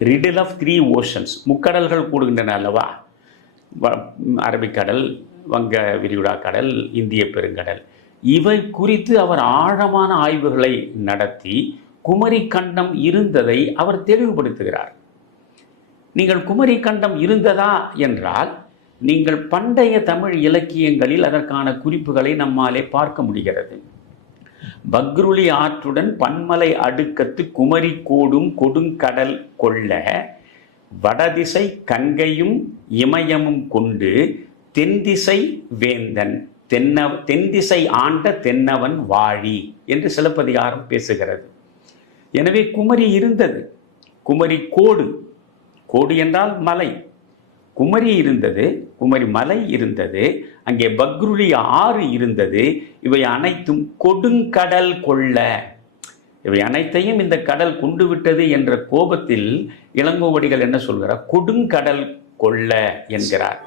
Riddle of three oceans முக்கடல்கள் கூடுகின்றன அல்லவா? அரபிக்கடல் வங்க விரிகுடா கடல் இந்திய பெருங்கடல். இவை குறித்து அவர் ஆழமான ஆய்வுகளை நடத்தி குமரி கண்டம் இருந்ததை அவர் தெளிவுபடுத்துகிறார். நீங்கள் குமரி கண்டம் இருந்ததா என்றால் நீங்கள் பண்டைய தமிழ் இலக்கியங்களில் அதற்கான குறிப்புகளை நம்மாலே பார்க்க முடிகிறது. பக்ருளி ஆற்றுடன் பன்மலை அடுக்கத்து குமரி கோடும் கொடுங்கடல் கொள்ள வடதிசை கங்கையும் இமயமும் கொண்டு தென்திசை வேந்தன் தென்ன தென்திசை ஆண்ட தென்னவன் வாழி என்று சிலப்பதிகாரம் பேசுகிறது. எனவே குமரி இருந்தது. குமரி கோடு கோடு என்றால் மலை. குமரி இருந்தது குமரி மலை இருந்தது அங்கே பக்ருளி ஆறு இருந்தது இவை அனைத்தும் கொடுங்கடல் கொள்ள. இவை அனைத்தையும் இந்த கடல் கொண்டு விட்டது என்ற கோபத்தில் இளங்கோவடிகள் என்ன சொல்கிறார்? கொடுங்கடல் கொள்ள என்கிறார்.